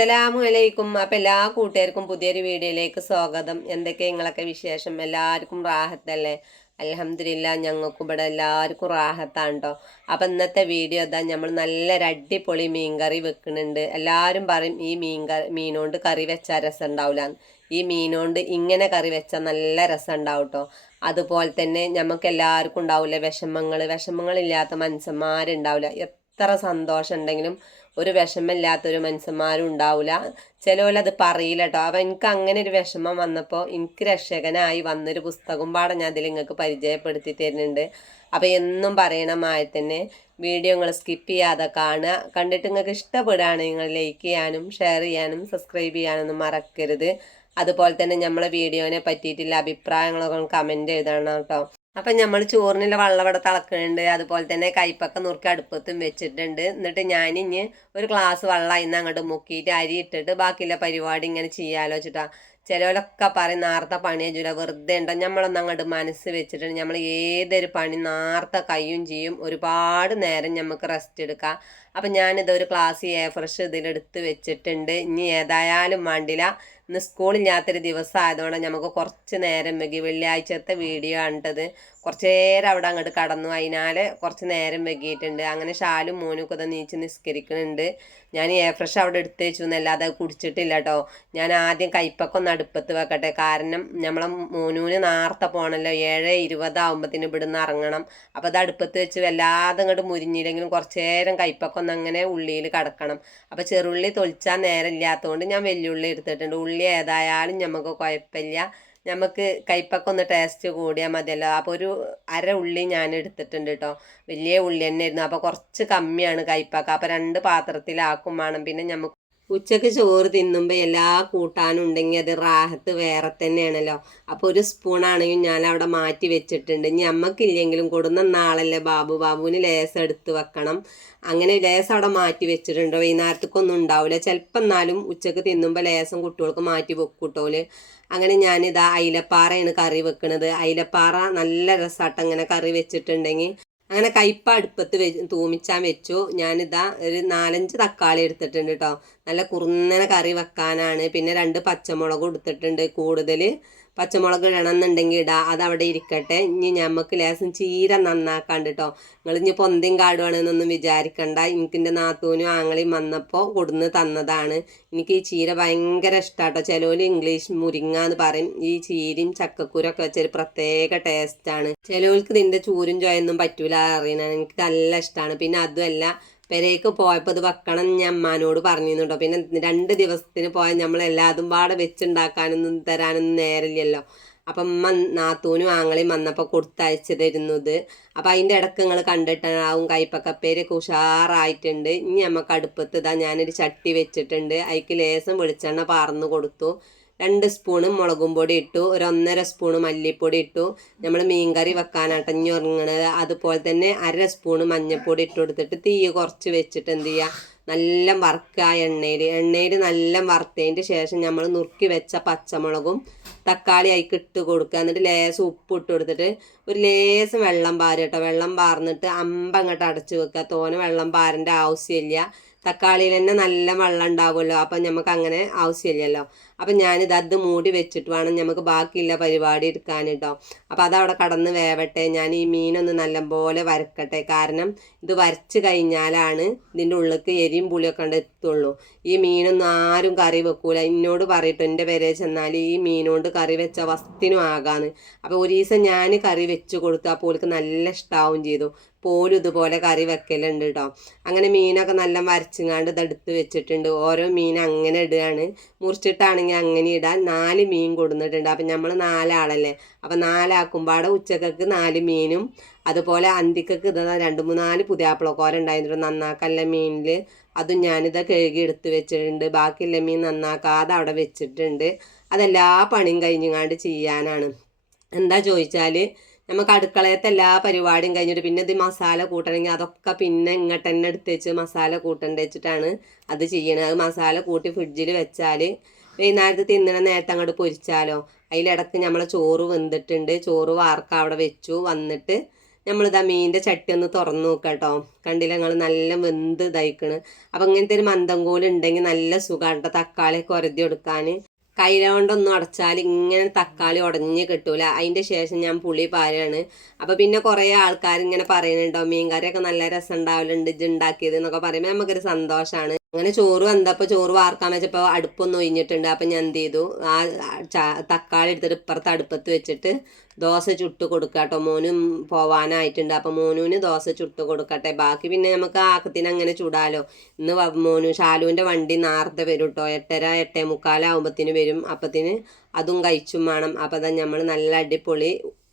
അസ്സലാമു അലൈക്കും. അപ്പം എല്ലാ കൂട്ടുകാർക്കും പുതിയൊരു വീഡിയോയിലേക്ക് സ്വാഗതം. എന്തൊക്കെ നിങ്ങളൊക്കെ വിശേഷം? എല്ലാവർക്കും റാഹത്തല്ലേ? അൽഹംദുലില്ലാ, ഞങ്ങൾക്കും ഇവിടെ എല്ലാവർക്കും റാഹത്താണ് കേട്ടോ. അപ്പം ഇന്നത്തെ വീഡിയോ ഇതാ, നമ്മൾ നല്ലൊരു അടിപൊളി മീൻകറി വെക്കുന്നുണ്ട്. എല്ലാവരും പറയും ഈ മീനോണ്ട് കറി വെച്ചാൽ രസം ഉണ്ടാവില്ല. ഈ മീനോണ്ട് ഇങ്ങനെ കറി വെച്ചാൽ നല്ല രസം ഉണ്ടാവും കേട്ടോ. അതുപോലെ തന്നെ നമുക്ക് എല്ലാവർക്കും ഉണ്ടാവില്ല വിഷമങ്ങളില്ലാത്ത മനുഷ്യന്മാരുണ്ടാവില്ല. എത്ര സന്തോഷം ഉണ്ടെങ്കിലും ഒരു വിഷമമില്ലാത്തൊരു മനുഷ്യന്മാരും ഉണ്ടാവില്ല. ചിലവരത് പറയില്ല കേട്ടോ. അപ്പം എനിക്ക് അങ്ങനെ ഒരു വിഷമം വന്നപ്പോൾ എനിക്ക് രക്ഷകനായി വന്നൊരു പുസ്തകം പാഠം ഞാൻ അതിൽ നിങ്ങൾക്ക് പരിചയപ്പെടുത്തി തരുന്നുണ്ട്. അപ്പം എന്നും പറയണമായി തന്നെ വീഡിയോ നിങ്ങൾ സ്കിപ്പ് ചെയ്യാതെ കാണുക. കണ്ടിട്ട് നിങ്ങൾക്ക് ഇഷ്ടപ്പെടുകയാണ് നിങ്ങൾ ലൈക്ക് ചെയ്യാനും ഷെയർ ചെയ്യാനും സബ്സ്ക്രൈബ് ചെയ്യാനൊന്നും മറക്കരുത്. അതുപോലെ തന്നെ നമ്മളെ വീഡിയോനെ പറ്റിയിട്ടുള്ള അഭിപ്രായങ്ങളൊക്കെ കമൻറ്റ് എഴുതണം കേട്ടോ. അപ്പം നമ്മൾ ചോറിനുള്ള വെള്ളം ഇവിടെ തിളക്കുന്നുണ്ട്. അതുപോലെ തന്നെ കൈപ്പൊക്കെ നുറുക്കി അടുപ്പത്തും വെച്ചിട്ടുണ്ട്. എന്നിട്ട് ഞാനിഞ്ഞ് ഒരു ഗ്ലാസ് വെള്ളം ഇന്ന് അങ്ങോട്ട് മുക്കിയിട്ട് അരി ഇട്ടിട്ട് ബാക്കിയുള്ള പരിപാടി ഇങ്ങനെ ചെയ്യാലോ വെച്ചിട്ടാ. ചിലവരൊക്കെ പറയും നേരത്തെ പണി ചെയ്യൂല, വെറുതെ ഉണ്ടോ. നമ്മളൊന്നും അങ്ങോട്ട് മനസ്സ് വെച്ചിട്ടുണ്ട് നമ്മൾ ഏതൊരു പണി നേരത്തെ കയ്യും ചെയ്യും. ഒരുപാട് നേരം നമുക്ക് റെസ്റ്റ് എടുക്കാം. അപ്പം ഞാനിത് ഒരു ഗ്ലാസ് ഫ്രഷ് ഇതിലെടുത്ത് വെച്ചിട്ടുണ്ട്. ഇനി ഏതായാലും വേണ്ടില്ല, ഇന്ന് സ്കൂളില്ലാത്തൊരു ദിവസം ആയതുകൊണ്ട് നമുക്ക് കുറച്ച് നേരം വൈകി. വെള്ളിയാഴ്ചത്തെ വീഡിയോ ആണിട്ടത്. കുറച്ച് നേരം അവിടെ അങ്ങോട്ട് കടന്നു, അതിനാൽ കുറച്ച് നേരം വൈകിയിട്ടുണ്ട്. അങ്ങനെ ഷാലും മോനൊക്കെ ഇത് നീച്ച് നിസ്കരിക്കുന്നുണ്ട്. ഞാൻ ഫ്രഷ് അവിടെ എടുത്ത് വെച്ചു എന്നല്ലാതെ കുടിച്ചിട്ടില്ല കേട്ടോ. ഞാൻ ആദ്യം കൈപ്പൊക്കെ ഒന്ന് അടുപ്പത്ത് വെക്കട്ടെ. കാരണം നമ്മളെ മോനൂന് നേരത്തെ പോകണമല്ലോ, 7:20 ഇവിടുന്ന് ഇറങ്ങണം. അപ്പോൾ അത് അടുപ്പത്ത് വെച്ച് വല്ലാതെ അങ്ങോട്ട് മുരിഞ്ഞില്ലെങ്കിലും കുറച്ച് നേരം കൈപ്പൊക്കെ ഒന്ന് അങ്ങനെ ഉള്ളിയിൽ കിടക്കണം. അപ്പോൾ ചെറുള്ളി തൊളിച്ചാൽ നേരം ഇല്ലാത്തതുകൊണ്ട് ഞാൻ വെല്ലുള്ളി എടുത്തിട്ടുണ്ട്. ഉള്ളി ഏതായാലും നമുക്ക് കുഴപ്പമില്ല, നമുക്ക് കൈപ്പൊക്കെ ഒന്ന് ടേസ്റ്റ് കൂടിയാൽ മതിയല്ലോ. അപ്പോൾ ഒരു അര ഉള്ളി ഞാൻ എടുത്തിട്ടുണ്ട് കേട്ടോ. വലിയ ഉള്ളി തന്നെ ആയിരുന്നു. അപ്പോൾ കുറച്ച് കമ്മിയാണ് കൈപ്പൊക്കെ. അപ്പോൾ 2 പാത്രത്തിലാക്കും വേണം. പിന്നെ നമുക്ക് ഉച്ചക്ക് ചോറ് തിന്നുമ്പോൾ എല്ലാ കൂട്ടാനും ഉണ്ടെങ്കിൽ അത് റാഹത്ത് വേറെ തന്നെയാണല്ലോ. അപ്പോൾ ഒരു സ്പൂണാണെങ്കിൽ ഞാൻ അവിടെ മാറ്റി വെച്ചിട്ടുണ്ട്. ഇനി അമ്മക്കില്ലെങ്കിലും കൊടുന്ന നാളല്ലേ ബാബുവിന് ലേസം എടുത്ത് വെക്കണം. അങ്ങനെ ലേസം അവിടെ മാറ്റി വെച്ചിട്ടുണ്ട്. വൈകുന്നേരത്തേക്കൊന്നും ഉണ്ടാവില്ല. ചിലപ്പോൾ എന്നാലും ഉച്ചക്ക് തിന്നുമ്പോൾ ലേസം കുട്ടികൾക്ക് മാറ്റി വെക്കൂട്ടോല്. അങ്ങനെ ഞാനിതാ അയിലപ്പാറയാണ് കറി വെക്കുന്നത്. അയിലപ്പാറ നല്ല രസമായിട്ട് അങ്ങനെ കറി വെച്ചിട്ടുണ്ടെങ്കിൽ അങ്ങനെ കയ്പ അടുപ്പത്ത് തൂമിച്ചാൻ വെച്ചു. ഞാനിതാ ഒരു 4-5 തക്കാളി എടുത്തിട്ടുണ്ട് കേട്ടോ. നല്ല കുറുന്നനെ കറി വെക്കാനാണ്. പിന്നെ 2 പച്ചമുളക് എടുത്തിട്ടുണ്ട്. കൂടുതൽ പച്ചമുളക് ഇടണമെന്നുണ്ടെങ്കിൽ ഇടാം, അതവിടെ ഇരിക്കട്ടെ. ഇനി ഞമ്മക്ക് ലേശം ചീര നന്നാക്കാണ്ട് കേട്ടോ. നിങ്ങൾ ഇനി പൊന്തിയും കാടുവാണെന്നൊന്നും വിചാരിക്കണ്ട. എനിക്കെൻ്റെ നാത്തൂനും ആങ്ങളെയും വന്നപ്പോൾ കൊടുന്ന് തന്നതാണ്. എനിക്ക് ഈ ചീര ഭയങ്കര ഇഷ്ടമാട്ടോ. ചിലവർ ഇംഗ്ലീഷ് മുരിങ്ങ എന്ന് പറയും. ഈ ചീരയും ചക്കക്കൂരൊക്കെ വെച്ചൊരു പ്രത്യേക ടേസ്റ്റാണ്. ചിലവർക്ക് ഇതിൻ്റെ ചൂരും ചോയൊന്നും പറ്റൂല അറിയണ. എനിക്ക് നല്ല ഇഷ്ടമാണ്. പിന്നെ അതുമല്ല, പെരേക്ക് പോയപ്പോൾ ഇത് വെക്കണം ഞാൻ അമ്മാനോട് പറഞ്ഞിരുന്നു. പിന്നെ 2 ദിവസത്തിന് പോയാൽ നമ്മൾ എല്ലാതും പാടെ വെച്ചുണ്ടാക്കാനൊന്നും തരാനൊന്നും നേരില്ലല്ലോ. അപ്പം നാത്തൂനും ആങ്ങളെയും വന്നപ്പോൾ കൊടുത്തയച്ചു തരുന്നത്. അപ്പം അതിൻ്റെ ഇടയ്ക്ക് നിങ്ങൾ കണ്ടിട്ടാവും കൈപ്പക്കപ്പേരൊക്കെ ഉഷാറായിട്ടുണ്ട്. ഇനി നമുക്ക് അടുപ്പത്ത് ഇതാ ഞാനൊരു ചട്ടി വെച്ചിട്ടുണ്ട്. അതിക്ക് ലേശം വെളിച്ചെണ്ണ പാർന്ന് കൊടുത്തു. 2 സ്പൂണ് മുളകും പൊടി ഇട്ടു. ഒരു 1.5 സ്പൂണ് മല്ലിപ്പൊടി ഇട്ടു. നമ്മൾ മീൻകറി വെക്കാനാട്ടഞ്ഞ് ഉറങ്ങണത്. അതുപോലെ തന്നെ 1/2 സ്പൂണ് മഞ്ഞൾപ്പൊടി ഇട്ട് കൊടുത്തിട്ട് തീ കുറച്ച് വെച്ചിട്ട് എന്ത് ചെയ്യുക, നല്ല വറുക്കുക എണ്ണയിൽ നല്ല വറുത്തതിൻ്റെ ശേഷം നമ്മൾ നുറുക്കി വെച്ച പച്ചമുളകും തക്കാളി അതിക്ക് ഇട്ട് കൊടുക്കുക. എന്നിട്ട് ലേശം ഉപ്പ് ഇട്ട് കൊടുത്തിട്ട് ഒരു ലേശം വെള്ളം പാരുക കേട്ടോ. വെള്ളം പാർന്നിട്ട് അങ്ങോട്ട് അടച്ചു വെക്കുക. തോനെ വെള്ളം പാരേണ്ട ആവശ്യമില്ല. തക്കാളിയിൽ തന്നെ നല്ല വെള്ളം ഉണ്ടാവുമല്ലോ. അപ്പം നമുക്ക് അങ്ങനെ ആവശ്യമില്ലല്ലോ. അപ്പം ഞാനിത് മൂടി വെച്ചിട്ട് വേണം നമുക്ക് ബാക്കിയുള്ള പരിപാടി എടുക്കാൻ കേട്ടോ. അപ്പം അതവിടെ കടന്ന് വേവട്ടെ. ഞാൻ ഈ മീനൊന്ന് നല്ലപോലെ വരക്കട്ടെ. കാരണം ഇത് വരച്ച് കഴിഞ്ഞാലാണ് ഇതിൻ്റെ ഉള്ളിലേക്ക് എരിയും പുളിയൊക്കെ എത്തുള്ളൂ. ഈ മീനൊന്നും ആരും കറി വെക്കൂല. എന്നോട് പറയട്ടോ, എൻ്റെ പേരെ ചെന്നാൽ ഈ മീനോണ്ട് കറി വെച്ച വസ്തിനും ആകാന്ന്. അപ്പോൾ ഒരു ദിവസം ഞാൻ കറി വെച്ച് കൊടുത്തു. അപ്പോൾ ഓൾക്ക് നല്ല ഇഷ്ടാവും ചെയ്തു. പോലും ഇതുപോലെ കറി വെക്കലുണ്ട് കേട്ടോ. അങ്ങനെ മീനൊക്കെ നല്ല വരച്ചിങ്ങാണ്ട് ഇതെടുത്ത് വെച്ചിട്ടുണ്ട്. ഓരോ മീൻ അങ്ങനെ ഇടുകയാണ്. മുറിച്ചിട്ടാണെങ്കിൽ അങ്ങനെ ഇടാൻ 4 മീൻ കൊടുത്തിട്ടുണ്ട്. അപ്പം നമ്മൾ 4 ആളല്ലേ. അപ്പം 4 ആക്കുമ്പാടെ ഉച്ചക്കൊക്കെ 4 മീനും അതുപോലെ അന്തിക്കൊക്കെ ഇത് 2-3-4 പുതിയാപ്പിളക്കോര ഉണ്ടായിരുന്നു നന്നാക്കല്ല മീനിൽ. അതും ഞാനിത് കഴുകി എടുത്ത് വെച്ചിട്ടുണ്ട്. ബാക്കിയുള്ള മീൻ നന്നാക്കാതെ അവിടെ വെച്ചിട്ടുണ്ട്. അതെല്ലാ പണിയും കഴിഞ്ഞങ്ങാണ്ട് ചെയ്യാനാണ്. എന്താ ചോദിച്ചാൽ നമുക്ക് അടുക്കളയത്തെ എല്ലാ പരിപാടിയും കഴിഞ്ഞിട്ട് പിന്നെ ഇത് മസാല കൂട്ടണമെങ്കിൽ അതൊക്കെ പിന്നെ ഇങ്ങോട്ട് തന്നെ എടുത്ത് വെച്ച് മസാല കൂട്ടേണ്ട വെച്ചിട്ടാണ് അത് ചെയ്യണത്. അത് മസാല കൂട്ടി ഫ്രിഡ്ജിൽ വെച്ചാൽ വൈകുന്നേരത്ത് തിന്നണ നേരത്തെ അങ്ങോട്ട് പൊരിച്ചാലോ. അതിലിടക്ക് നമ്മളെ ചോറ് വെന്തിട്ടുണ്ട്. ചോറ് വാർക്ക അവിടെ വെച്ചു. വന്നിട്ട് നമ്മളിതാ മീനിൻ്റെ ചട്ടി ഒന്ന് തുറന്നു നോക്കാം കേട്ടോ. കണ്ടില്ല നിങ്ങൾ, നല്ല വെന്ത് ഇതായിക്കണ്. അപ്പം ഇങ്ങനത്തെ ഒരു മന്ദം കോല് ഉണ്ടെങ്കിൽ നല്ല സുഖമാണ് തക്കാളിയൊക്കെ ഉരതി കൊടുക്കാൻ. കൈല കൊണ്ടൊന്നും അടച്ചാൽ ഇങ്ങനെ തക്കാളി ഉടഞ്ഞ് കിട്ടൂല. അതിൻ്റെ ശേഷം ഞാൻ പുളി പാരാണ്. അപ്പോൾ പിന്നെ കുറേ ആൾക്കാർ ഇങ്ങനെ പറയുന്നുണ്ടോ മീൻ കറിയൊക്കെ നല്ല രസം ഉണ്ടാവലുണ്ട് ഇജ്ജ് ഉണ്ടാക്കിയത് എന്നൊക്കെ പറയുമ്പോൾ നമുക്കൊരു സന്തോഷമാണ്. അങ്ങനെ ചോറ് വന്നപ്പോൾ ചോറ് വാർക്കാൻ വെച്ചപ്പോൾ അടുപ്പൊന്നും ഒഴിഞ്ഞിട്ടുണ്ട്. അപ്പം ഞാൻ എന്ത് ചെയ്തു, ആ തക്കാളി എടുത്തിട്ട് ഇപ്പുറത്ത് അടുപ്പത്ത് വെച്ചിട്ട് ദോശ ചുട്ട് കൊടുക്കാട്ടോ. മോനും പോവാനായിട്ടുണ്ട്. അപ്പം മോനൂന് ദോശ ചുട്ട് കൊടുക്കട്ടെ. ബാക്കി പിന്നെ നമുക്ക് ആക്കത്തിന് അങ്ങനെ ചൂടാലോ. ഇന്ന് മോനു ഷാലുവിൻ്റെ വണ്ടി നേരത്തെ വരും കേട്ടോ. 8:30 8:45 വരും. അപ്പത്തിന് അതും കഴിച്ചും വേണം. അപ്പം അതാ നമ്മൾ നല്ല അടിപൊളി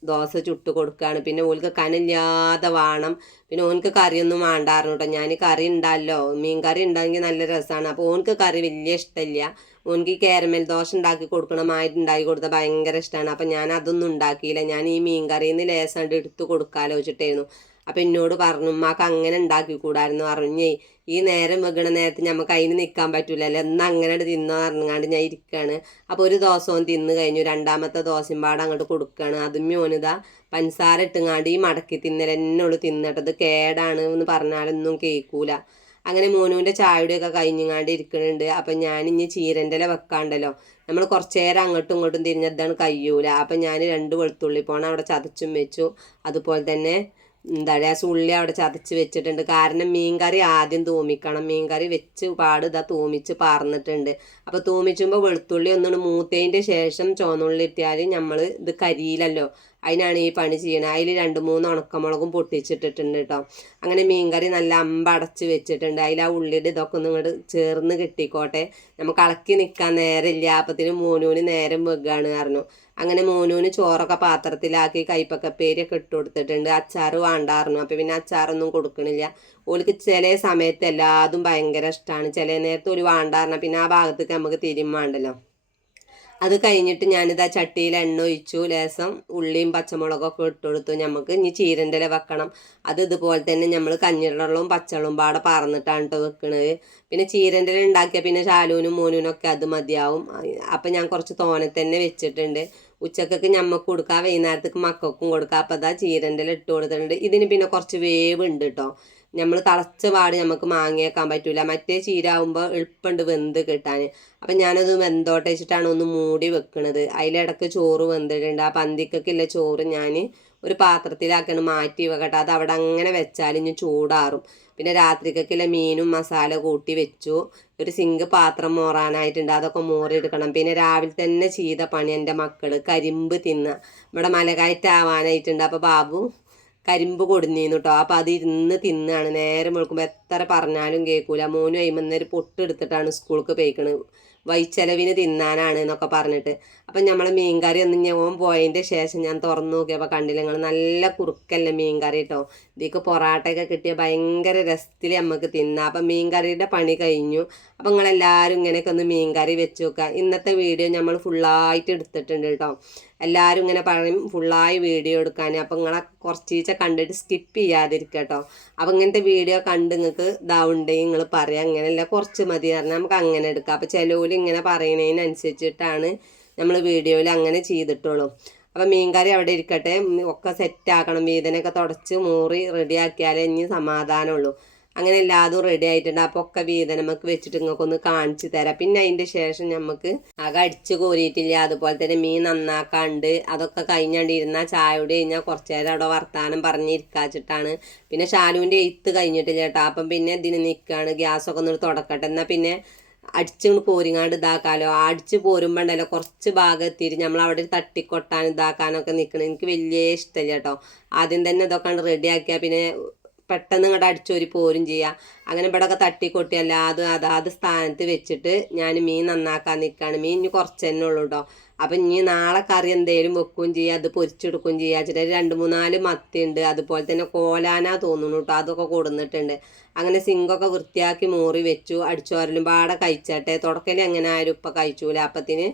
ദോശ ചുട്ട് കൊടുക്കുകയാണ്. പിന്നെ ഓൾക്ക് കനയില്ലാതെ വേണം. പിന്നെ ഓനക്ക് കറിയൊന്നും വേണ്ടായിരുന്നു കേട്ടോ. ഞാൻ കറി ഉണ്ടല്ലോ, മീൻ കറി ഉണ്ടെങ്കിൽ നല്ല രസമാണ്. അപ്പോൾ ഓനക്ക് കറി വലിയ ഇഷ്ടമില്ല. ഓനക്ക് ഈ കാരമൽ ദോശ ഉണ്ടാക്കി കൊടുക്കണമായിട്ട് ഉണ്ടാക്കി കൊടുത്താൽ ഭയങ്കര ഇഷ്ടമാണ്. അപ്പം ഞാൻ അതൊന്നും ഉണ്ടാക്കിയില്ല. ഞാൻ ഈ മീൻ കറിയിൽ നിന്ന് ലേസാണ്ട് എടുത്ത് കൊടുക്കാലോചിച്ചിട്ടായിരുന്നു. അപ്പം എന്നോട് പറഞ്ഞു ഉമ്മാക്ക് അങ്ങനെ ഉണ്ടാക്കി കൂടായിരുന്നു. പറഞ്ഞേ ഈ നേരം വെക്കണ നേരത്ത് നമുക്ക് അതിന് നിൽക്കാൻ പറ്റൂലല്ലോ, എന്നാൽ അങ്ങനെ തിന്നോ പറഞ്ഞാണ്ട് ഞാൻ ഇരിക്കുകയാണ്. അപ്പോൾ ഒരു ദിവസവും തിന്ന് കഴിഞ്ഞു. രണ്ടാമത്തെ ദോശയും പാടെ അങ്ങോട്ട് കൊടുക്കുകയാണ്. അതും ഓനിതാ പഞ്ചസാര ഇട്ടുങ്ങാണ്ട് ഈ മടക്കി തിന്നലെന്നോട് തിന്നട്ടത് കേടാണ് എന്ന് പറഞ്ഞാലൊന്നും കേൾക്കൂല. അങ്ങനെ മോനുവിൻ്റെ ചായയുടെയൊക്കെ കഴിഞ്ഞങ്ങാണ്ട് ഇരിക്കുന്നുണ്ട്. അപ്പം ഞാൻ ഇനി ചീരൻ്റെ ഇല വെക്കാണ്ടല്ലോ, നമ്മൾ കുറച്ച് നേരം അങ്ങോട്ടും ഇങ്ങോട്ടും തിരിഞ്ഞതാണ് കഴിയൂല. അപ്പം ഞാൻ 2 വെളുത്തുള്ളി പോണ അവിടെ ചതച്ചും വെച്ചു. അതുപോലെ തന്നെ എന്താ പറയുക ഉള്ളി അവിടെ ചതച്ച് വെച്ചിട്ടുണ്ട്. കാരണം മീൻകറി ആദ്യം തൂമിക്കണം. മീൻകറി വെച്ച് പാട് ഇതാ തൂമിച്ച് പാർന്നിട്ടുണ്ട്. അപ്പോൾ തൂമിച്ചുമ്പോൾ വെളുത്തുള്ളി ഒന്നുകൊണ്ട് മൂത്തതിൻ്റെ ശേഷം ചുവന്നുള്ളി ഇട്ടാൽ നമ്മൾ ഇത് കരിയിലല്ലോ, അതിനാണ് ഈ പണി ചെയ്യണത്. അതിൽ 2-3 ഉണക്കമുളകും പൊട്ടിച്ചിട്ടിട്ടുണ്ട് കേട്ടോ. അങ്ങനെ മീൻകറി നല്ല അമ്പടച്ച് വെച്ചിട്ടുണ്ട്. അതിൽ ആ ഉള്ളിയുടെ ഇതൊക്കെ ഒന്ന് ഇങ്ങോട്ട് ചേർന്ന് കിട്ടിക്കോട്ടെ, നമുക്ക് ഇളക്കി നിൽക്കാൻ നേരമില്ല. അപ്പത്തിന് മോനൂന് നേരം വെക്കുകയാണ് പറഞ്ഞു. അങ്ങനെ മോനൂന് ചോറൊക്കെ പാത്രത്തിലാക്കി കൈപ്പക്കപ്പേരിയൊക്കെ ഇട്ട് കൊടുത്തിട്ടുണ്ട്. അച്ചാറ് വേണ്ടായിരുന്നു. അപ്പോൾ പിന്നെ അച്ചാറൊന്നും കൊടുക്കണില്ല. ഓൾക്ക് ചില സമയത്ത് എല്ലാതും ഭയങ്കര ഇഷ്ടമാണ്. ചില നേരത്ത് ഒരു വേണ്ടായിരുന്നു. പിന്നെ ആ ഭാഗത്തേക്ക് നമുക്ക് തിരിയും വേണ്ടല്ലോ. അത് കഴിഞ്ഞിട്ട് ഞാനിതാ ചട്ടിയിൽ എണ്ണ ഒഴിച്ചു. ലേസം ഉള്ളിയും പച്ചമുളകൊക്കെ ഇട്ട് കൊടുത്തു. നമുക്ക് ഇനി ചീരൻ്റെ ഇല വെക്കണം. അത് ഇതുപോലെ തന്നെ നമ്മൾ കഞ്ഞിവെള്ളവും പച്ചവെള്ളവും പാടെ പറന്നിട്ടാണ് കേട്ടോ വെക്കണത്. പിന്നെ ചീരൻ്റെ ഇല ഉണ്ടാക്കിയാൽ പിന്നെ ശാലുവിനും മോനുവിനൊക്കെ അത് മതിയാവും. അപ്പം ഞാൻ കുറച്ച് തോനെ തന്നെ വെച്ചിട്ടുണ്ട്. ഉച്ചക്കൊക്കെ ഞമ്മക്ക് കൊടുക്കാം, വൈകുന്നേരത്തേക്ക് മക്കൾക്കും കൊടുക്കാം. അപ്പം അതാ ചീരൻ്റെ ഇല ഇട്ട് കൊടുത്തിട്ടുണ്ട്. ഇതിന് പിന്നെ കുറച്ച് വേവ് ഉണ്ട് കേട്ടോ. നമ്മൾ തിളച്ച പാട് നമുക്ക് മാങ്ങിയേക്കാൻ പറ്റൂല. മറ്റേ ചീര ആകുമ്പോൾ എളുപ്പമുണ്ട് വെന്ത് കിട്ടാൻ. അപ്പം ഞാനത് വെന്തോട്ടെ വെച്ചിട്ടാണ് ഒന്ന് മൂടി വെക്കണത്. അതിലിടക്ക് ചോറ് വെന്തിട്ടുണ്ട്. ആ പന്തിക്കൊക്കെയുള്ള ചോറ് ഞാൻ ഒരു പാത്രത്തിലാക്കണം മാറ്റി വെക്കട്ടെ. അത് അവിടെ അങ്ങനെ വെച്ചാൽ ഇനി ചൂടാറും. പിന്നെ രാത്രിക്കൊക്കെയുള്ള മീനും മസാല കൂട്ടി വെച്ചു. ഒരു സിങ്ക് പാത്രം മോറാനായിട്ടുണ്ട്, അതൊക്കെ മോറിയെടുക്കണം. പിന്നെ രാവിലെ തന്നെ ചെയ്ത പണി എൻ്റെ മക്കൾ കരിമ്പ് തിന്നുക. ഇവിടെ മലകയറ്റാവാനായിട്ടുണ്ട്. അപ്പോൾ ബാബു കരിമ്പ് കൊടുന്നിരുന്നു കേട്ടോ. അപ്പോൾ അത് ഇരുന്ന് തിന്നാണ്. നേരം വെളുക്കുമ്പോൾ എത്ര പറഞ്ഞാലും കേൾക്കൂല. മോനും അയിമന്നൊരു പൊട്ടെടുത്തിട്ടാണ് സ്കൂൾക്ക് പോയിക്കണത്. വൈച്ചെലവിന് തിന്നാനാണ് എന്നൊക്കെ പറഞ്ഞിട്ട്. അപ്പം നമ്മൾ മീൻകറി ഒന്ന് ഞാൻ പോയതിൻ്റെ ശേഷം ഞാൻ തുറന്നു നോക്കിയപ്പോൾ കണ്ടില്ല നിങ്ങൾ, നല്ല കുറുക്കല്ല മീൻകറി കേട്ടോ. ഇതിക്ക് പൊറാട്ടയൊക്കെ കിട്ടിയ ഭയങ്കര രസത്തിൽ നമുക്ക് തിന്നാം. അപ്പം മീൻകറിയുടെ പണി കഴിഞ്ഞു. അപ്പം നിങ്ങളെല്ലാവരും ഇങ്ങനെയൊക്കെ ഒന്ന് മീൻകറി വെച്ച് നോക്കുക. ഇന്നത്തെ വീഡിയോ നമ്മൾ ഫുള്ളായിട്ട് എടുത്തിട്ടുണ്ട് കേട്ടോ. എല്ലാവരും ഇങ്ങനെ പറയും ഫുള്ളായി വീഡിയോ എടുക്കാൻ. അപ്പം നിങ്ങളെ കുറച്ചീച്ച കണ്ടിട്ട് സ്കിപ്പ് ചെയ്യാതിരിക്കുക കേട്ടോ. അപ്പം ഇങ്ങനത്തെ വീഡിയോ കണ്ട് നിങ്ങൾക്ക് ഇതാവുണ്ടെങ്കിൽ നിങ്ങൾ പറയാം, അങ്ങനെയല്ല കുറച്ച് മതി പറഞ്ഞാൽ നമുക്ക് അങ്ങനെ എടുക്കാം. അപ്പോൾ ചിലവർ ഇങ്ങനെ പറയുന്നതിനനുസരിച്ചിട്ടാണ് നമ്മൾ വീഡിയോയിൽ അങ്ങനെ ചെയ്തിട്ടുള്ളൂ. അപ്പം മീൻകറി അവിടെ ഇരിക്കട്ടെ, ഒക്കെ സെറ്റാക്കണം. വീതനൊക്കെ തുടച്ച് മൂറി റെഡിയാക്കിയാലേ ഇനി സമാധാനമുള്ളൂ. അങ്ങനെ എല്ലാതും റെഡി ആയിട്ടുണ്ട്. അപ്പോൾ ഒക്കെ വീതനം നമുക്ക് വെച്ചിട്ട് നിങ്ങൾക്കൊന്ന് കാണിച്ചു തരാം. പിന്നെ അതിൻ്റെ ശേഷം നമുക്ക് ആകെ അടിച്ച് കോരിയിട്ടില്ല. അതുപോലെ തന്നെ മീൻ നന്നാക്കാണ്ട് അതൊക്കെ കഴിഞ്ഞാണ്ടിരുന്നാൽ ചായയോട് കഴിഞ്ഞാൽ കുറച്ച് നേരം അവിടെ വർത്താനം പറഞ്ഞിരിക്കാച്ചിട്ടാണ്. പിന്നെ ഷാലുവിൻ്റെ എഴുത്ത് കഴിഞ്ഞിട്ടില്ല കേട്ടോ. അപ്പം പിന്നെ ഇതിന് നിൽക്കുകയാണ്. ഗ്യാസൊക്കെ ഒന്ന് തുടക്കട്ടെ, എന്നാൽ പിന്നെ അടിച്ച് കോരിങ്ങാണ്ട് ഇതാക്കാമല്ലോ. അടിച്ച് പോരുമ്പോൾ ഉണ്ടല്ലോ കുറച്ച് ഭാഗം എത്തിയിട്ട് നമ്മൾ അവിടെ തട്ടിക്കൊട്ടാൻ ഇതാക്കാനൊക്കെ നിൽക്കണം. എനിക്ക് വലിയ ഇഷ്ടമില്ല കേട്ടോ. ആദ്യം തന്നെ ഇതൊക്കെ റെഡിയാക്കിയാൽ പിന്നെ പെട്ടെന്ന് ഇങ്ങോട്ട് അടിച്ചോരി പോരും ചെയ്യുക. അങ്ങനെ ഇവിടെ ഒക്കെ തട്ടിക്കൊട്ടി അല്ലാതെ അതാത് സ്ഥാനത്ത് വെച്ചിട്ട് ഞാൻ മീൻ നന്നാക്കാൻ നിൽക്കുകയാണ്. മീൻ ഇനി കുറച്ച് തന്നെ ഉള്ളൂ കേട്ടോ. അപ്പം ഇനി നാളെ കറി എന്തേലും വെക്കുകയും ചെയ്യുക, അത് പൊരിച്ചെടുക്കുകയും ചെയ്യുക വെച്ചിട്ട് 2-3-4 മത്തിയുണ്ട്. അതുപോലെ തന്നെ കോലാന തോന്നുന്നു കേട്ടോ, അതൊക്കെ കൊടുന്നിട്ടുണ്ട്. അങ്ങനെ സിങ്കൊക്കെ വൃത്തിയാക്കി മൂറി വെച്ചു. അടിച്ചോരലും പാടെ കഴിച്ചട്ടെ. തുടക്കൽ എങ്ങനെ ആയാലും ഇപ്പം കഴിച്ചൂല. അപ്പത്തിന്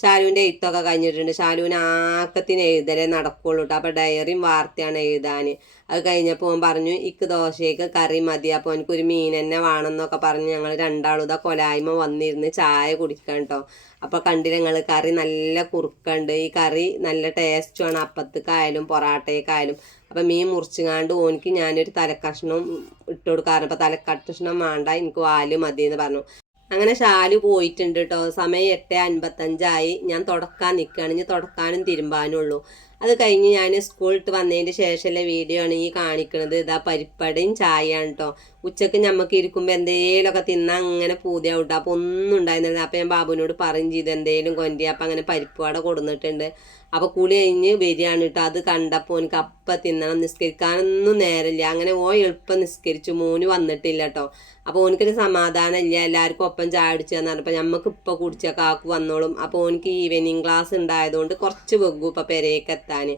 ഷാലുവിൻ്റെ എഴുത്തൊക്കെ കഴിഞ്ഞിട്ടുണ്ട്. ഷാലുവിന് ആക്കത്തിന് എഴുതലേ നടക്കുള്ളൂ കേട്ടോ. അപ്പോൾ ഡയറിയും വാർത്തയാണ് എഴുതാൻ. അത് കഴിഞ്ഞപ്പോൾ പറഞ്ഞു ഇക്ക് ദോശയ്ക്ക് കറി മതി, അപ്പോൾ എനിക്കൊരു മീൻ തന്നെ വേണമെന്നൊക്കെ പറഞ്ഞ് ഞങ്ങൾ രണ്ടാളും ഇതാ കൊലായ്മ വന്നിരുന്ന് ചായ കുടിക്കാൻ കേട്ടോ. അപ്പോൾ കണ്ടില്ല നിങ്ങൾ, കറി നല്ല കുറുക്കുണ്ട്. ഈ കറി നല്ല ടേസ്റ്റുമാണ്. അപ്പത്തേക്കായാലും പൊറാട്ടയ്ക്കായാലും അപ്പം മീൻ മുറിച്ചുകാണ്ട് ഓനിക്ക് ഞാനൊരു തലക്കഷ്ണം ഇട്ട് കൊടുക്കാറ്. അപ്പോൾ തലക്കഷ്ണം വേണ്ട, എനിക്ക് വാല് മതി എന്ന് പറഞ്ഞു. അങ്ങനെ ഷാലു പോയിട്ടുണ്ട് കേട്ടോ. സമയം 8:55 ഞാൻ തുടക്കാൻ നിൽക്കുകയാണ്. ഇനി തുടക്കാനും തിരുമ്പാനും ഉള്ളൂ. അത് കഴിഞ്ഞ് ഞാൻ സ്കൂളിട്ട് വന്നതിൻ്റെ ശേഷമുള്ള വീഡിയോ ആണ് ഈ കാണിക്കുന്നത്. ഇതാ പരിപ്പടയും ചായയാണ് കേട്ടോ. ഉച്ചക്ക് നമുക്ക് ഇരിക്കുമ്പോൾ എന്തെങ്കിലുമൊക്കെ തിന്നാൻ അങ്ങനെ പൂതിയാവും കേട്ടോ. അപ്പോൾ ഒന്നും ഉണ്ടായിരുന്നില്ല. അപ്പോൾ ഞാൻ ബാബുവിനോട് പറയും ചെയ്ത് എന്തെങ്കിലും കൊണ്ടി. അപ്പം അങ്ങനെ പരിപ്പ് വട കൊടുന്നിട്ടുണ്ട്. അപ്പോൾ കുളി കഴിഞ്ഞ് വരികയാണ് കേട്ടോ. അത് കണ്ടപ്പോൾ എനിക്ക് അപ്പം തിന്നണം, നിസ്കരിക്കാനൊന്നും നേരമില്ല. അങ്ങനെ എളുപ്പം നിസ്കരിച്ചു. മോന് വന്നിട്ടില്ല കേട്ടോ. അപ്പോൾ ഓനിക്കൊരു സമാധാനം ഇല്ല, എല്ലാവർക്കും ഒപ്പം ചായ അടിച്ചു തന്നു പറഞ്ഞപ്പോൾ നമുക്ക് ഇപ്പോൾ കുടിച്ച കാക്കു വന്നോളും. അപ്പോൾ ഓനിക്ക് ഈവനിങ് ക്ലാസ് ഉണ്ടായതുകൊണ്ട് കുറച്ച് വെക്കും ഇപ്പോൾ പെരേക്ക് എത്താൻ.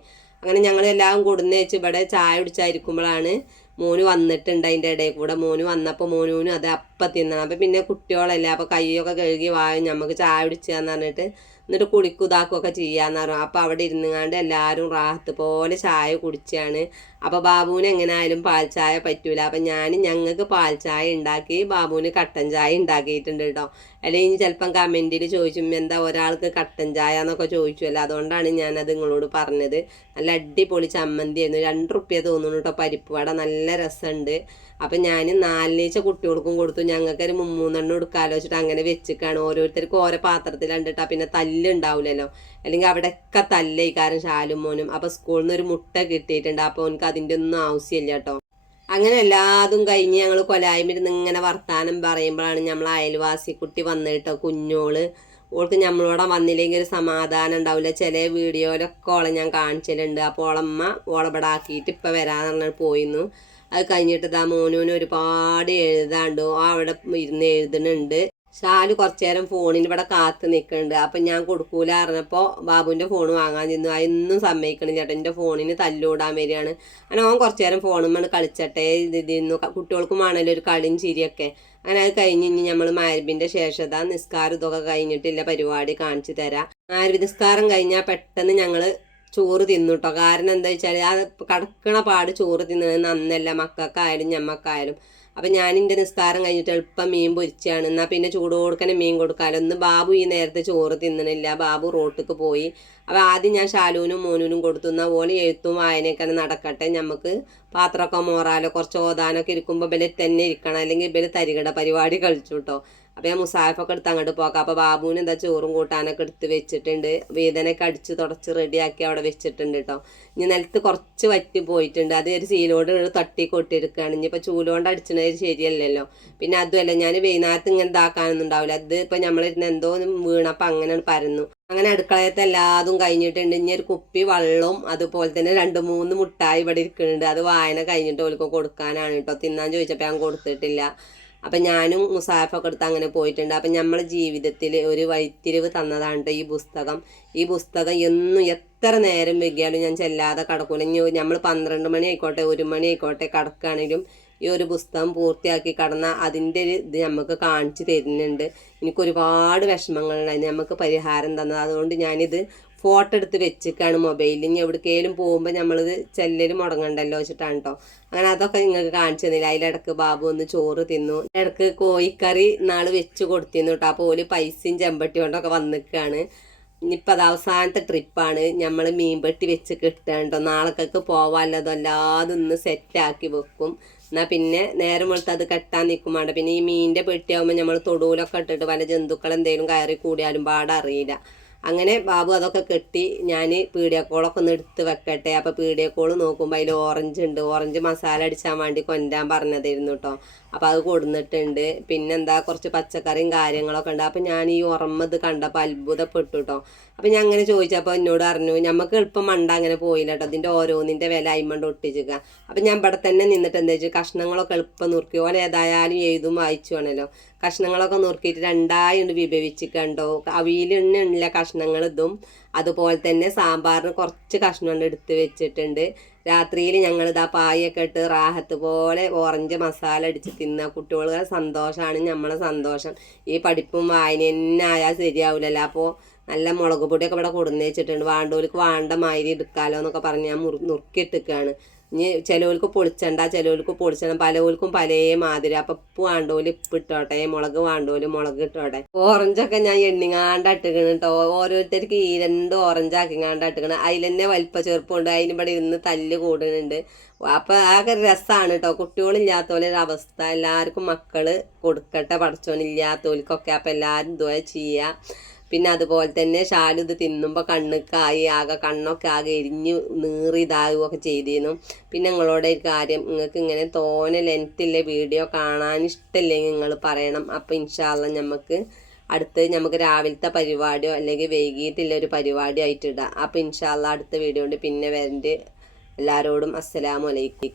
അങ്ങനെ ഞങ്ങൾ എല്ലാവരും കൊടുന്ന് വെച്ച് ഇവിടെ ചായ കുടിച്ചായിരിക്കുമ്പോഴാണ് മോന് വന്നിട്ടുണ്ട്. അതിൻ്റെ ഇടയിൽ കൂടെ മോന് വന്നപ്പോൾ മോനൂനും അത് അപ്പം തിന്നണം. അപ്പം പിന്നെ കുട്ടികളല്ലേ, അപ്പോൾ കൈയൊക്കെ കഴുകി വായും നമുക്ക് ചായ കുടിച്ചാന്ന് പറഞ്ഞിട്ട് എന്നിട്ട് കുടിക്കുതാക്കുകയൊക്കെ ചെയ്യാന്ന് പറഞ്ഞു. അപ്പോൾ അവിടെ ഇരുന്നുകൊണ്ട് എല്ലാവരും റാഹത്ത് പോലെ ചായ കുടിച്ചാണ്. അപ്പോൾ ബാബുവിന് എങ്ങനെയായാലും പാൽ ചായ പറ്റൂല. അപ്പം ഞങ്ങൾക്ക് പാൽ ചായ ഉണ്ടാക്കി ബാബുവിന് കട്ടൻ ചായ ഉണ്ടാക്കിയിട്ടുണ്ട് കേട്ടോ. അല്ലെങ്കിൽ ചിലപ്പം കമൻറ്റിൽ ചോദിച്ചും എന്താ ഒരാൾക്ക് കട്ടൻ ചായ എന്നൊക്കെ ചോദിച്ചുമല്ലോ. അതുകൊണ്ടാണ് ഞാനത് നിങ്ങളോട് പറഞ്ഞത്. നല്ല അടിപൊളി ചമ്മന്തിയായിരുന്നു. 2 റുപ്യ തോന്നുന്നു കേട്ടോ പരിപ്പ് വട. നല്ല രസമുണ്ട്. അപ്പം ഞാൻ 4 കുട്ടികൾക്കും കൊടുത്തു. ഞങ്ങൾക്കൊരു 3 എടുക്കാമല്ലോ വെച്ചിട്ട് അങ്ങനെ വെച്ചിക്കാണ്. ഓരോരുത്തർക്കും ഓരോ പാത്രത്തിൽ കണ്ടിട്ടാ പിന്നെ തല്ലുണ്ടാവില്ലല്ലോ. അല്ലെങ്കിൽ അവിടെയൊക്കെ തല്ലേക്കാരൻ ഷാലും മോനും. അപ്പോൾ സ്കൂളിൽ നിന്ന് ഒരു മുട്ട കിട്ടിയിട്ടുണ്ട്. അപ്പോൾ എനിക്ക് അതിൻ്റെ ഒന്നും ആവശ്യമില്ല കേട്ടോ. അങ്ങനെ എല്ലാതും കഴിഞ്ഞ് ഞങ്ങൾ കൊലായ്മരുന്ന് ഇങ്ങനെ വർത്താനം പറയുമ്പോഴാണ് നമ്മൾ അയൽവാസി കുട്ടി വന്നിട്ടോ. കുഞ്ഞോള് ഓൾക്ക് നമ്മളോടെ വന്നില്ലെങ്കിൽ ഒരു സമാധാനം ഉണ്ടാവില്ല. ചില വീഡിയോയിലൊക്കെ ഓളെ ഞാൻ കാണിച്ചിട്ടുണ്ട്. അപ്പോൾ ഓളമ്മ ഓളവിടെ ആക്കിയിട്ട് ഇപ്പം വരാന്ന് പറഞ്ഞാൽ പോയിരുന്നു. അത് കഴിഞ്ഞിട്ട് ഇതാ മോനൂന് ഒരുപാട് എഴുതാണ്ടോ അവിടെ ഇരുന്ന് എഴുതുന്നുണ്ട്. ഷാലു കുറച്ചു നേരം ഫോണിൽ ഇവിടെ കാത്ത് നിൽക്കുന്നുണ്ട്. അപ്പം ഞാൻ കൊടുക്കൂല പറഞ്ഞപ്പോൾ ബാബുവിൻ്റെ ഫോൺ വാങ്ങാൻ ചെന്നു. അതൊന്നും സമ്മതിക്കണില്ല ചേട്ടാ. എൻ്റെ ഫോണിന് തല്ലൂടാൻ വരികയാണ്. അങ്ങനെ ഓൻ കുറച്ചു നേരം ഫോണുമ്പോൾ കളിച്ചട്ടെ ഇതിരുന്നു. കുട്ടികൾക്കും ആണല്ലോ ഒരു കളിയും ചിരിയൊക്കെ. അങ്ങനെ അത് കഴിഞ്ഞ് ഇനി നമ്മൾ മഗ്‌രിബിൻ്റെ ശേഷത നിസ്കാരം ഇതൊക്കെ കഴിഞ്ഞിട്ടില്ല പരിപാടി കാണിച്ചു തരാം. മഗ്‌രിബ് നിസ്കാരം കഴിഞ്ഞാൽ പെട്ടെന്ന് ഞങ്ങൾ ചോറ് തിന്നു കേട്ടോ. കാരണം എന്താ വെച്ചാൽ അത് കടക്കണ പാട് ചോറ് തിന്നത് നന്നല്ല മക്കൾക്കായാലും ഞമ്മക്കായാലും. അപ്പം ഞാനിൻ്റെ നിസ്കാരം കഴിഞ്ഞിട്ട് എളുപ്പം മീൻ പൊരിച്ചാണ്. എന്നാൽ പിന്നെ ചൂട് കൊടുക്കണേ മീൻ കൊടുക്കാമല്ലോ. ഒന്ന് ബാബു ഈ നേരത്തെ ചോറ് തിന്നണില്ല. ബാബു റോട്ടിക്ക് പോയി. അപ്പോൾ ആദ്യം ഞാൻ ഷാലുവിനും മോനൂനും കൊടുത്തു. എന്നാൽ പോലെ എഴുത്തും വായനയൊക്കെ നടക്കട്ടെ, നമുക്ക് പാത്രമൊക്കെ മോറാലോ. കുറച്ച് ഓതാനൊക്കെ ഇരിക്കുമ്പോൾ ഇവര് തന്നെ ഇരിക്കണം, അല്ലെങ്കിൽ ഇവര് തരികട പരിപാടി കളിച്ചു കേട്ടോ. അപ്പോൾ ഞാൻ മുസാഫൊക്കെ എടുത്ത് അങ്ങോട്ട് പോക്കാം. അപ്പോൾ ബാബുവിന് എന്താ ചോറും കൂട്ടാനൊക്കെ എടുത്ത് വെച്ചിട്ടുണ്ട്. വേദനയൊക്കെ അടിച്ച് തുടച്ച് റെഡിയാക്കി അവിടെ വെച്ചിട്ടുണ്ട് കേട്ടോ. ഇനി നിലത്ത് കുറച്ച് വറ്റി പോയിട്ടുണ്ട്. അത് ഒരു സീലോട് തട്ടി കൊട്ടിയെടുക്കുകയാണ്. ഇനിയിപ്പോൾ ചൂലുകൊണ്ട് അടിച്ചത് ശരിയല്ലല്ലോ. പിന്നെ അതുമല്ല ഞാൻ വൈകുന്നേരത്ത് ഇങ്ങനെ ഇതാക്കാനൊന്നും ഉണ്ടാവില്ല. അത് ഇപ്പം നമ്മളിരുന്ന് എന്തോ വീണപ്പോൾ അങ്ങനെ പരന്നു. അങ്ങനെ അടുക്കളയത്തെ എല്ലാതും കഴിഞ്ഞിട്ടുണ്ട്. ഇനി ഒരു കുപ്പി വെള്ളവും അതുപോലെ തന്നെ 2-3 മുട്ടായി ഇവിടെ ഇരിക്കുന്നുണ്ട്. അത് വായന കഴിഞ്ഞിട്ട് ഓൾക്ക് കൊടുക്കാനാണ് കേട്ടോ. തിന്നാൻ ചോദിച്ചപ്പോൾ ഞാൻ കൊടുത്തിട്ടില്ല. അപ്പം ഞാനും മുസാഫൊക്കെ എടുത്ത് അങ്ങനെ പോയിട്ടുണ്ട്. അപ്പം നമ്മളെ ജീവിതത്തിൽ ഒരു വഴിത്തിരിവ് തന്നതാണ് കേട്ടോ ഈ പുസ്തകം. ഈ പുസ്തകം എന്നും എത്ര നേരം വൈകിയാലും ഞാൻ ചെല്ലാതെ കിടക്കൂല. ഇനി നമ്മൾ 12 മണി ആയിക്കോട്ടെ 1 മണി ആയിക്കോട്ടെ കിടക്കുകയാണെങ്കിലും ഈ ഒരു പുസ്തകം പൂർത്തിയാക്കി കടന്നാൽ അതിൻ്റെ ഒരു ഇത് നമുക്ക് കാണിച്ചു തരുന്നുണ്ട്. എനിക്കൊരുപാട് വിഷമങ്ങളുണ്ടായിരുന്നു, നമുക്ക് പരിഹാരം തന്നത്. അതുകൊണ്ട് ഞാനിത് ഫോട്ടോ എടുത്ത് വെച്ചിക്കാണ് മൊബൈലിൽ. ഇനി എവിടേക്കെങ്കിലും പോകുമ്പോൾ നമ്മളിത് ചെല്ലൽ മുടങ്ങണ്ടല്ലോ വെച്ചിട്ടാണ് കേട്ടോ. അങ്ങനെ അതൊക്കെ നിങ്ങൾക്ക് കാണിച്ചു തന്നില്ല. അതിലിടക്ക് ബാബു ഒന്ന് ചോറ് തിന്നു. ഇടക്ക് കോഴിക്കറി നാൾ വെച്ച് കൊടുത്തിരുന്നു കേട്ടോ. അപ്പോൾ ഓല് പൈസയും ചെമ്പട്ടി കൊണ്ടൊക്കെ വന്നിക്കാണ്. ഇനിയിപ്പോൾ അത് അവസാനത്തെ ട്രിപ്പാണ്. നമ്മൾ മീൻപെട്ടി വെച്ച് കിട്ടുകയുണ്ടോ. നാളേക്കൊക്കെ പോവാല്ലതോ അല്ലാതെ ഒന്ന് സെറ്റാക്കി വെക്കും. എന്നാൽ പിന്നെ നേരം വെളുത്ത് അത് കെട്ടാൻ നിൽക്കുമാണ്ട്. പിന്നെ ഈ മീനിൻ്റെ പെട്ടിയാകുമ്പോൾ നമ്മൾ തൊടുവിലൊക്കെ ഇട്ടിട്ട് പല ജന്തുക്കൾ എന്തെങ്കിലും കയറി കൂടിയാലും പാടറിയില്ല. അങ്ങനെ ബാബു അതൊക്കെ കെട്ടി ഞാൻ പീഡിയക്കോളൊക്കെ ഒന്ന് എടുത്ത് വെക്കട്ടെ. അപ്പോൾ പീഡിയക്കോൾ നോക്കുമ്പോൾ അതിൽ ഓറഞ്ച് ഉണ്ട്. ഓറഞ്ച് മസാല അടിച്ചാൻ വേണ്ടി കൊണ്ടാൻ പറഞ്ഞതായിരുന്നു കേട്ടോ. അപ്പോൾ അത് കൊടുന്നിട്ടുണ്ട്. പിന്നെന്താ കുറച്ച് പച്ചക്കറിയും കാര്യങ്ങളൊക്കെ ഉണ്ട്. അപ്പോൾ ഞാൻ ഈ ഉറമ്മത് കണ്ടപ്പോൾ അത്ഭുതപ്പെട്ടു കേട്ടോ. അപ്പോൾ ഞാൻ അങ്ങനെ ചോദിച്ചപ്പോൾ എന്നോട് പറഞ്ഞു നമുക്ക് എളുപ്പം മണ്ട അങ്ങനെ പോയില്ല കേട്ടോ. അതിൻ്റെ ഓരോന്നിൻ്റെ വില അയിമണ്ട് ഒട്ടിച്ചിക്കുക. അപ്പോൾ ഞാൻ ഇവിടെ തന്നെ നിന്നിട്ട് എന്താ വെച്ചാൽ കഷ്ണങ്ങളൊക്കെ എളുപ്പം നുറുക്കി ഓല ഏതായാലും എഴുതും വായിച്ചു വേണമല്ലോ. കഷ്ണങ്ങളൊക്കെ നുറുക്കിയിട്ട് 2ആയി ഉണ്ട് വിഭജിച്ചിട്ടുണ്ടോ. അവിയലിനുള്ള കഷ്ണങ്ങൾ ഇതും അതുപോലെ തന്നെ സാമ്പാറിന് കുറച്ച് കഷ്ണം എടുത്ത് വെച്ചിട്ടുണ്ട്. രാത്രിയിൽ ഞങ്ങളിതാ പായൊക്കെ ഇട്ട് റാഹത്ത് പോലെ ഓറഞ്ച് മസാല അടിച്ച് തിന്ന കുട്ടികളുടെ സന്തോഷമാണ് നമ്മളെ സന്തോഷം. ഈ പഠിപ്പും വായന തന്നെ ആയാൽ ശരിയാവില്ലല്ലോ. അപ്പോൾ നല്ല മുളക് പൊടിയൊക്കെ ഇവിടെ കൊടുന്ന് വെച്ചിട്ടുണ്ട്. വാണ്ടോലിക്ക് വാണ്ട മാതിരി എടുക്കാമല്ലോ എന്നൊക്കെ പറഞ്ഞ് ഞാൻ നുറുക്കിയിട്ടിരിക്കുകയാണ്. ഇനി ചിലവർക്ക് പൊളിച്ചണ്ട, ചിലവർക്ക് പൊളിച്ചണം, പലവർക്കും പല മാതിരി. അപ്പം ഉപ്പ് വേണ്ടോല് ഉപ്പ് ഇട്ടോട്ടെ, മുളക് വേണ്ടോല് മുളക് ഇട്ടോട്ടെ. ഓറഞ്ചൊക്കെ ഞാൻ എണ്ണിങ്ങാണ്ട് ഇട്ടിക്കണം കേട്ടോ. ഓരോരുത്തർക്ക് ഈ 2 ഓറഞ്ച് ആക്കിങ്ങാണ്ട് ഇട്ടിക്കണം. അതിൽ തന്നെ വലിപ്പ ചെറുപ്പമുണ്ട്, അതിനിവിടെ ഇരുന്ന് തല്ല് കൂടുന്നുണ്ട്. അപ്പം ആകെ രസമാണ് കേട്ടോ. കുട്ടികളില്ലാത്തവരുടെ അവസ്ഥ. എല്ലാവർക്കും മക്കള് കൊടുക്കട്ടെ പഠിച്ചോനില്ലാത്തവർക്കൊക്കെ. അപ്പം എല്ലാവരും ദുആ ചെയ്യുക. പിന്നെ അതുപോലെ തന്നെ ഷാലു ഇത് തിന്നുമ്പോൾ കണ്ണൊക്കെ ആകെ കണ്ണൊക്കെ ആകെ എരിഞ്ഞ് നീറിതാവുകയൊക്കെ ചെയ്തിരുന്നു. പിന്നെ നിങ്ങളോട് ഒരു കാര്യം, നിങ്ങൾക്ക് ഇങ്ങനെ തോനെ ലെങ്ത്തുള്ള വീഡിയോ കാണാൻ ഇഷ്ടമില്ലെങ്കിൽ നിങ്ങൾ പറയണം. അപ്പോൾ ഇൻഷാ അല്ലാഹ് നമുക്ക് രാവിലത്തെ പരിപാടിയോ അല്ലെങ്കിൽ വൈകിട്ടുള്ള ഒരു പരിപാടിയോ ആയിട്ട് ഇടാം. അപ്പോൾ ഇൻഷാ അല്ലാഹ് അടുത്ത വീഡിയോ കൊണ്ട് പിന്നെ വരണ്ട്. എല്ലാവരോടും അസ്സലാമു അലൈക്കും.